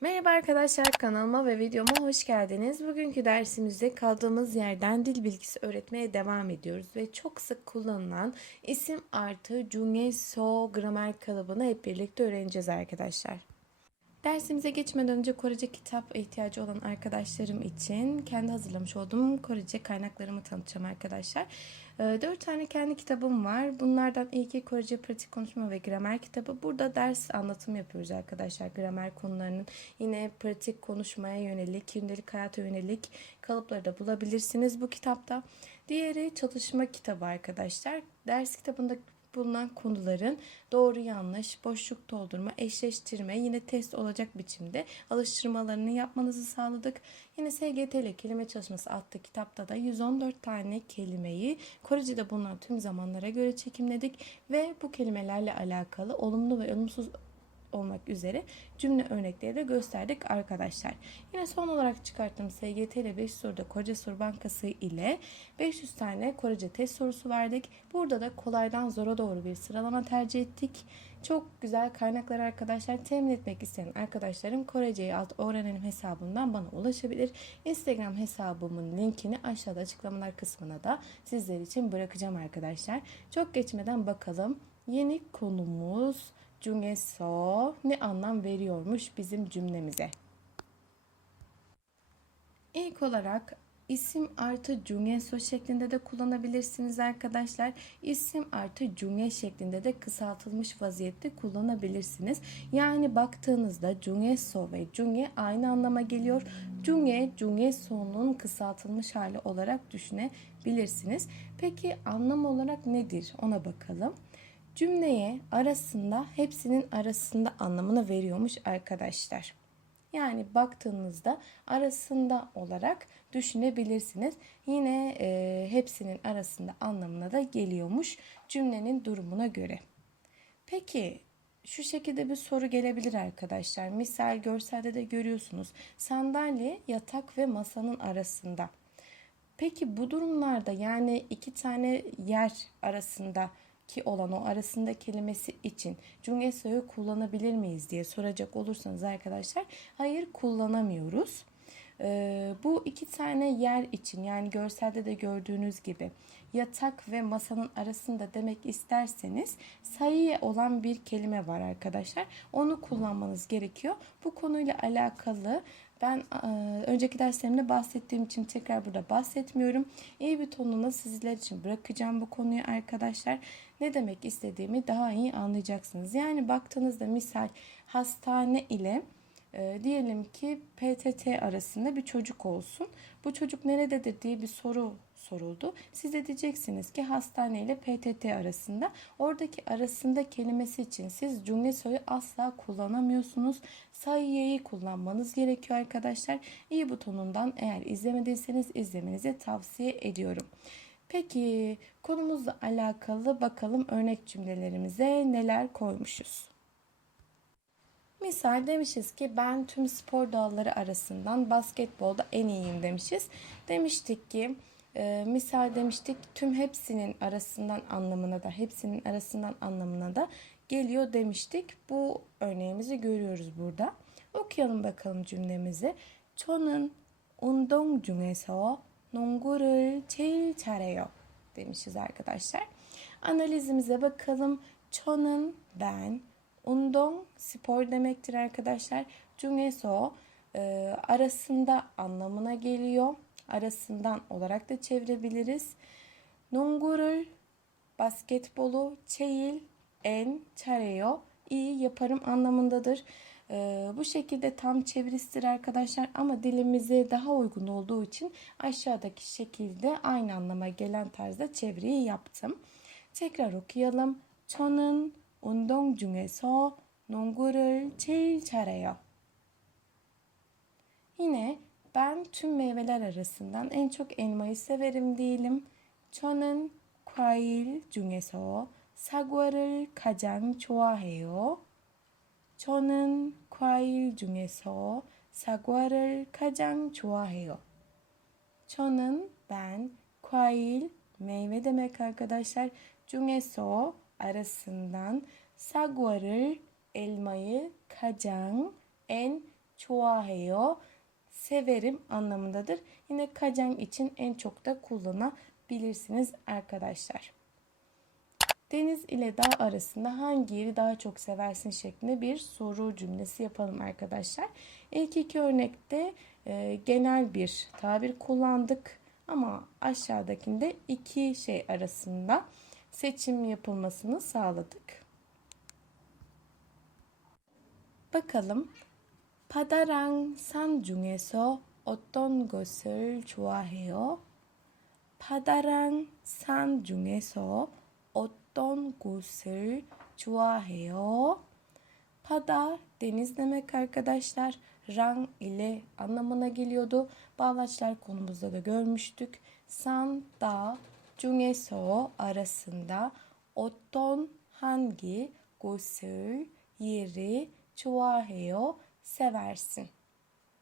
Merhaba arkadaşlar kanalıma ve videoma hoş geldiniz. Bugünkü dersimizde kaldığımız yerden dil bilgisi öğretmeye devam ediyoruz ve çok sık kullanılan isim artı cümle so gramer kalıbını hep birlikte öğreneceğiz arkadaşlar. Dersimize geçmeden önce Korece kitap ihtiyacı olan arkadaşlarım için kendi hazırlamış olduğum Korece kaynaklarımı tanıtacağım arkadaşlar. Ee, Dört tane kendi kitabım var. Bunlardan ilki Korece pratik konuşma ve gramer kitabı. Burada ders anlatım yapıyoruz arkadaşlar. Gramer konularının yine pratik konuşmaya yönelik, gündelik hayata yönelik kalıpları da bulabilirsiniz bu kitapta. Diğeri çalışma kitabı arkadaşlar. Ders kitabında bulunan konuların doğru yanlış, boşluk doldurma, eşleştirme, yine test olacak biçimde alıştırmalarını yapmanızı sağladık. Yine SGT'li kelime çalışması adlı kitapta da 114 tane kelimeyi Korece'de bulunan tüm zamanlara göre çekimledik ve bu kelimelerle alakalı olumlu ve olumsuz olmak üzere cümle örnekleri de gösterdik arkadaşlar. Yine son olarak çıkarttığım SGT ile 5 soruda Korece Soru Bankası ile 500 tane Korece test sorusu verdik. Burada da kolaydan zora doğru bir sıralama tercih ettik. Çok güzel kaynaklar arkadaşlar. Temin etmek isteyen arkadaşlarım Korece'yi alt öğrenelim hesabından bana ulaşabilir. Instagram hesabımın linkini aşağıda açıklamalar kısmına da sizler için bırakacağım arkadaşlar. Çok geçmeden bakalım. Yeni konumuz cümleso ne anlam veriyormuş bizim cümlemize? İlk olarak isim artı cümleso şeklinde de kullanabilirsiniz arkadaşlar. İsim artı cümle şeklinde de kısaltılmış vaziyette kullanabilirsiniz. Yani baktığınızda cümleso ve cümle aynı anlama geliyor. Cümle cümleso'nun kısaltılmış hali olarak düşünebilirsiniz. Peki anlam olarak nedir? Ona bakalım cümleye arasında hepsinin arasında anlamını veriyormuş arkadaşlar. Yani baktığınızda arasında olarak düşünebilirsiniz. Yine e, hepsinin arasında anlamına da geliyormuş cümlenin durumuna göre. Peki şu şekilde bir soru gelebilir arkadaşlar. Misal görselde de görüyorsunuz. Sandalye, yatak ve masanın arasında. Peki bu durumlarda yani iki tane yer arasında ki olan o arasında kelimesi için cümle soyu kullanabilir miyiz diye soracak olursanız arkadaşlar hayır kullanamıyoruz. Ee, bu iki tane yer için yani görselde de gördüğünüz gibi yatak ve masanın arasında demek isterseniz sayı olan bir kelime var arkadaşlar. Onu kullanmanız gerekiyor. Bu konuyla alakalı ben e, önceki derslerimde bahsettiğim için tekrar burada bahsetmiyorum. İyi bir tonuna sizler için bırakacağım bu konuyu arkadaşlar. Ne demek istediğimi daha iyi anlayacaksınız. Yani baktığınızda misal hastane ile e, diyelim ki PTT arasında bir çocuk olsun. Bu çocuk nerededir diye bir soru soruldu. Siz de diyeceksiniz ki hastane ile PTT arasında. Oradaki arasında kelimesi için siz cümle soyu asla kullanamıyorsunuz. Sayıyı kullanmanız gerekiyor arkadaşlar. İyi butonundan eğer izlemediyseniz izlemenizi tavsiye ediyorum. Peki konumuzla alakalı bakalım örnek cümlelerimize neler koymuşuz. Misal demişiz ki ben tüm spor dalları arasından basketbolda en iyiyim demişiz. Demiştik ki e, misal demiştik tüm hepsinin arasından anlamına da hepsinin arasından anlamına da geliyor demiştik. Bu örneğimizi görüyoruz burada. okuyalım bakalım cümlemizi. 저는 운동 중에서 농구를 제일 잘해요 demişiz arkadaşlar. Analizimize bakalım. 저는 ben, Undong spor demektir arkadaşlar. Jungeso e, arasında anlamına geliyor. Arasından olarak da çevirebiliriz. Nungurul basketbolu, çeyil, en, çareo, iyi yaparım anlamındadır. Ee, bu şekilde tam çevirisidir arkadaşlar ama dilimize daha uygun olduğu için aşağıdaki şekilde aynı anlama gelen tarzda çeviriyi yaptım. Tekrar okuyalım. Çonun 운동 중에서 농구를 제일 잘해요. Yine ben tüm meyveler arasından en çok elmayı severim diyelim. 저는 과일 중에서 사과를 가장 좋아해요. 저는 과일 중에서 사과를 가장 좋아해요. 저는 ben 과일 meyve demek arkadaşlar. 중에서 arasından saguar을 elmayı 가장 en 좋아해요. Severim anlamındadır. Yine 가장 için en çok da kullanabilirsiniz arkadaşlar. Deniz ile dağ arasında hangi yeri daha çok seversin şeklinde bir soru cümlesi yapalım arkadaşlar. İlk iki örnekte e, genel bir tabir kullandık ama aşağıdakinde iki şey arasında seçim yapılmasını sağladık. Bakalım 바다랑 산 중에서 어떤 것을 좋아해요? 바다랑 산 중에서 어떤 곳을 좋아해요? Pada deniz demek arkadaşlar. Rang ile anlamına geliyordu. Bağlaçlar konumuzda da görmüştük. San da 중에서 arasında 어떤 hangi 곳을 yeri 좋아해요 seversin.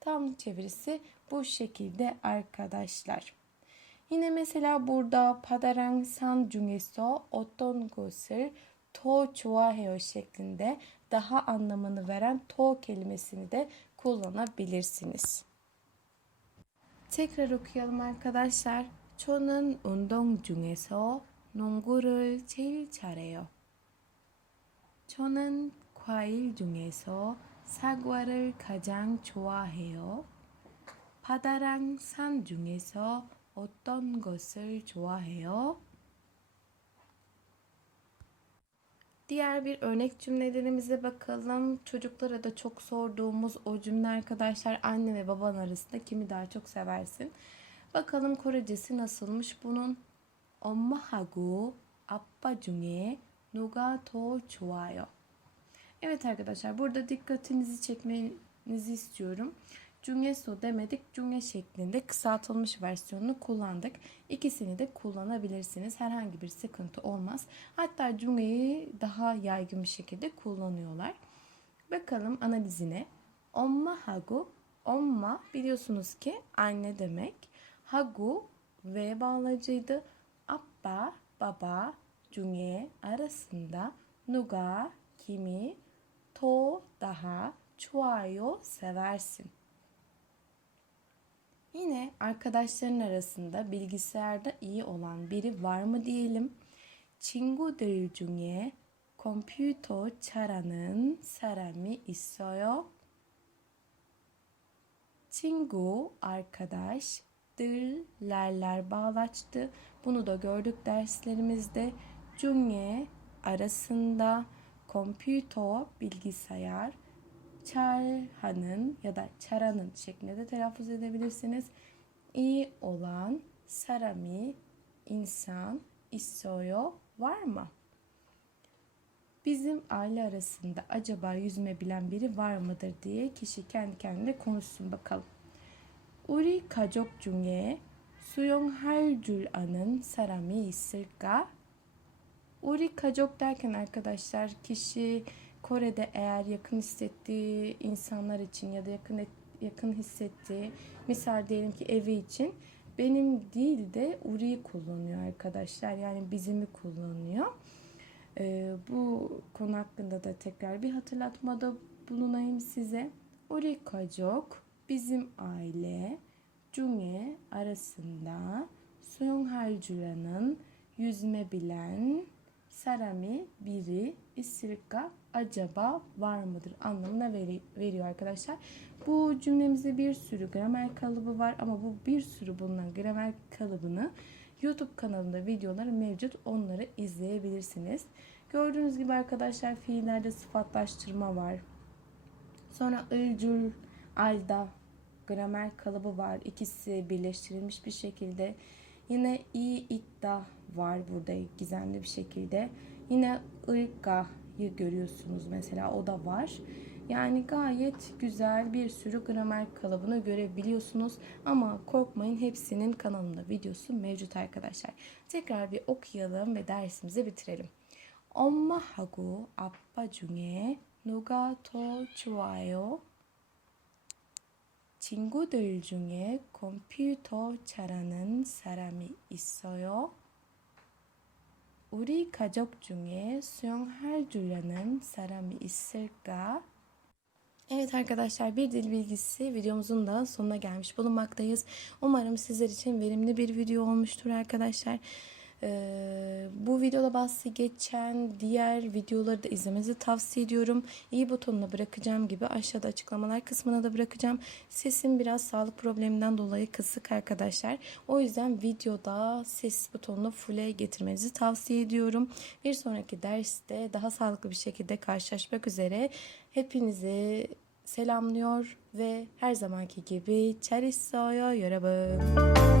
Tam çevirisi bu şekilde arkadaşlar. Yine mesela burada padarang san 중에서 어떤 곳을 더 좋아해요 şeklinde daha anlamını veren to kelimesini de kullanabilirsiniz. tekrar okuyalım arkadaşlar. 저는 운동 중에서 농구를 제일 잘해요. 저는 과일 중에서 사과를 가장 좋아해요. 바다랑 산 중에서 어떤 것을 좋아해요? Diğer bir örnek cümlelerimize bakalım. Çocuklara da çok sorduğumuz o cümle arkadaşlar anne ve baban arasında kimi daha çok seversin? Bakalım Korecesi nasılmış bunun? 엄마하고 아빠 중에 누가 더 좋아요? Evet arkadaşlar burada dikkatinizi çekmenizi istiyorum. Cungeso demedik. Cunge şeklinde kısaltılmış versiyonunu kullandık. İkisini de kullanabilirsiniz. Herhangi bir sıkıntı olmaz. Hatta cungeyi daha yaygın bir şekilde kullanıyorlar. Bakalım analizine. Omma hagu. Omma biliyorsunuz ki anne demek. Hagu ve bağlacıydı. Abba, baba, cunge arasında nuga, kimi, to daha 좋아요 seversin. Yine arkadaşların arasında bilgisayarda iyi olan biri var mı diyelim. 친구들 중에 컴퓨터 잘하는 사람이 있어요. 친구, arkadaş, dır, lerler bağlaçtı. Bunu da gördük derslerimizde. 중에 arasında kompüto bilgisayar, çarhanın ya da çaranın şeklinde de telaffuz edebilirsiniz. İyi olan sarami insan isoyo var mı? Bizim aile arasında acaba yüzme bilen biri var mıdır diye kişi kendi kendine konuşsun bakalım. 우리 가족 중에 수영할 줄 아는 사람이 있을까? Uri kajok derken arkadaşlar kişi Kore'de eğer yakın hissettiği insanlar için ya da yakın yakın hissettiği misal diyelim ki evi için benim değil de Uri'yi kullanıyor arkadaşlar. Yani bizimi kullanıyor. Ee, bu konu hakkında da tekrar bir hatırlatmada bulunayım size. Uri kajok bizim aile Cunge arasında Suyonharjura'nın yüzme bilen Sarami biri isirka acaba var mıdır anlamına veriyor arkadaşlar. Bu cümlemizde bir sürü gramer kalıbı var ama bu bir sürü bulunan gramer kalıbını YouTube kanalında videoları mevcut. Onları izleyebilirsiniz. Gördüğünüz gibi arkadaşlar fiillerde sıfatlaştırma var. Sonra ılcül, alda gramer kalıbı var. İkisi birleştirilmiş bir şekilde. Yine i iddia var burada gizemli bir şekilde. Yine ırka'yı görüyorsunuz mesela o da var. Yani gayet güzel bir sürü gramer kalıbını görebiliyorsunuz. Ama korkmayın hepsinin kanalında videosu mevcut arkadaşlar. Tekrar bir okuyalım ve dersimizi bitirelim. 엄마하고 아빠 중에 누가 더 좋아요? 친구들 중에 컴퓨터 잘하는 사람이 있어요? 우리 가족 중에 수영할 줄 아는 사람이 있을까? Evet arkadaşlar bir dil bilgisi videomuzun da sonuna gelmiş bulunmaktayız. Umarım sizler için verimli bir video olmuştur arkadaşlar. Ee, bu videoda bahsi geçen diğer videoları da izlemenizi tavsiye ediyorum. İyi butonuna bırakacağım gibi aşağıda açıklamalar kısmına da bırakacağım. Sesim biraz sağlık probleminden dolayı kısık arkadaşlar. O yüzden videoda ses butonunu full'e getirmenizi tavsiye ediyorum. Bir sonraki derste daha sağlıklı bir şekilde karşılaşmak üzere. Hepinizi selamlıyor ve her zamanki gibi Çerisoyo yorabım.